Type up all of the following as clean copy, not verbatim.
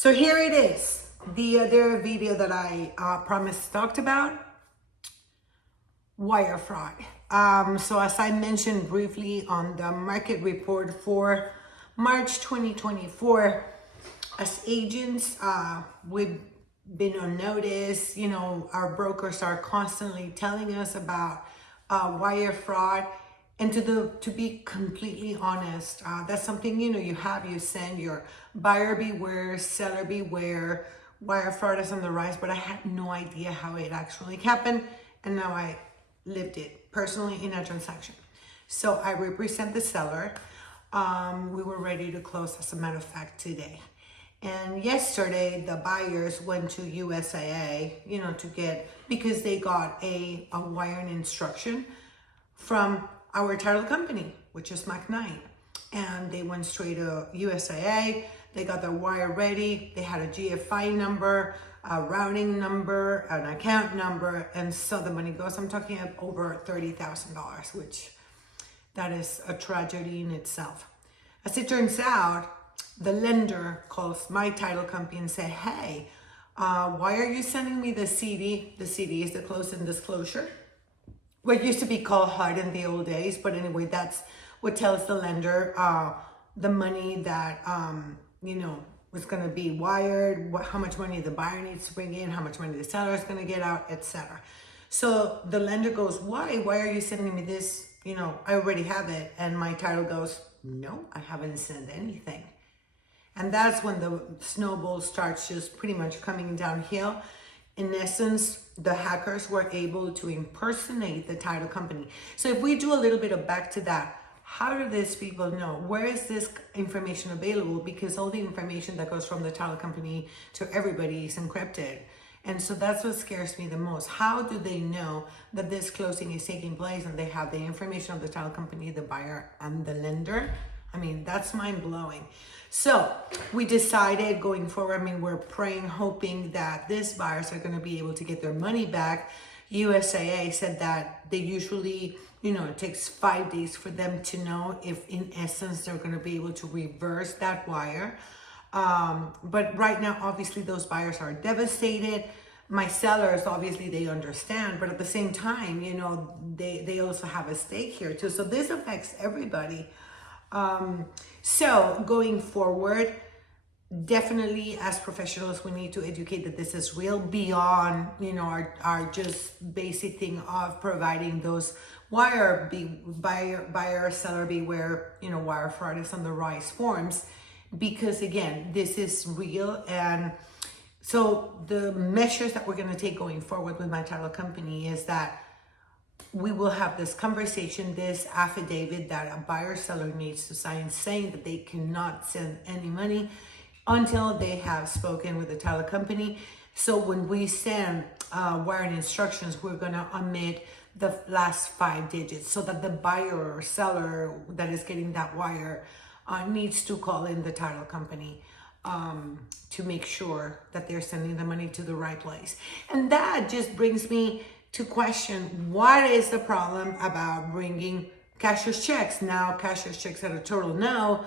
So here it is, the other video that I promised talked about, wire fraud. So as I mentioned briefly on the market report for March 2024, as agents, we've been on notice. You know, our brokers are constantly telling us about wire fraud. And to be completely honest, that's something, you know, you send your buyer beware, seller beware, wire fraud is on the rise, but I had no idea how it actually happened. And now I lived it personally in a transaction. So I represent the seller. We were ready to close, as a matter of fact, today. And yesterday, the buyers went to USAA, you know, because they got a wiring instruction from our title company, which is Mac9. And they went straight to USAA. They got their wire ready. They had a GFI number, a routing number, an account number, and so the money goes. I'm talking about over $30,000, which that is a tragedy in itself. As it turns out, the lender calls my title company and said, hey, why are you sending me the CD? The CD is the closing disclosure. What used to be called HUD in the old days, but anyway, that's what tells the lender the money that, you know, was going to be wired, how much money the buyer needs to bring in, how much money the seller is going to get out, etc. So the lender goes, why are you sending me this? You know, I already have it. And my title goes, no, I haven't sent anything. And that's when the snowball starts just pretty much coming downhill. In essence, the hackers were able to impersonate the title company. So if we do a little bit of back to that, how do these people know? Where is this information available? Because all the information that goes from the title company to everybody is encrypted. And so that's what scares me the most. How do they know that this closing is taking place and they have the information of the title company, the buyer, and the lender? I mean, that's mind-blowing. So we decided going forward, I mean, we're praying, hoping that these buyers are going to be able to get their money back. USAA said that they usually, you know, it takes 5 days for them to know if in essence they're going to be able to reverse that wire. But right now, obviously, those buyers are devastated. My sellers, obviously, they understand, but at the same time, you know, they also have a stake here too. So this affects everybody. So going forward, definitely as professionals, we need to educate that this is real beyond, you know, our just basic thing of providing those buyer, seller beware, you know, wire fraud is on the rise forms, because again, this is real. And so the measures that we're going to take going forward with my title company is that we will have this conversation, this affidavit that a buyer seller needs to sign saying that they cannot send any money until they have spoken with the title company. So when we send wiring instructions, we're going to omit the last 5 digits so that the buyer or seller that is getting that wire needs to call in the title company to make sure that they're sending the money to the right place. And that just brings me to question, what is the problem about bringing cashier's checks? Now cashier's checks at a total no.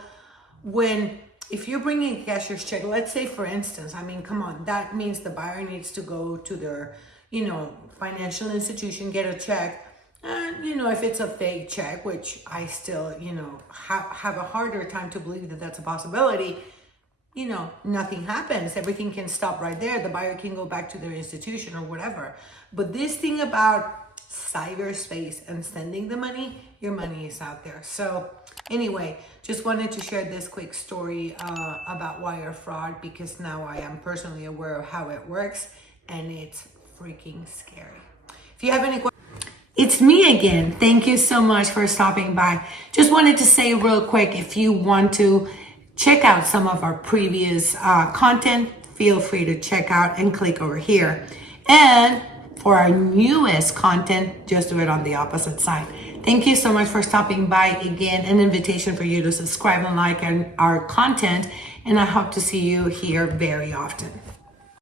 When if you're bringing a cashier's check, let's say for instance, I mean, come on, that means the buyer needs to go to their, you know, financial institution, get a check. And, you know, if it's a fake check, which I still, you know, have a harder time to believe that that's a possibility, you know, nothing happens. Everything can stop right there. The buyer can go back to their institution or whatever. But this thing about cyberspace and sending the money, your money is out there. So anyway, just wanted to share this quick story about wire fraud, because now I am personally aware of how it works, and it's freaking scary. If you have any questions, it's me again. Thank you so much for stopping by. Just wanted to say real quick, if you want to check out some of our previous content, feel free to check out and click over here. And for our newest content, just do it on the opposite side. Thank you so much for stopping by. Again, an invitation for you to subscribe and like our content, and I hope to see you here very often.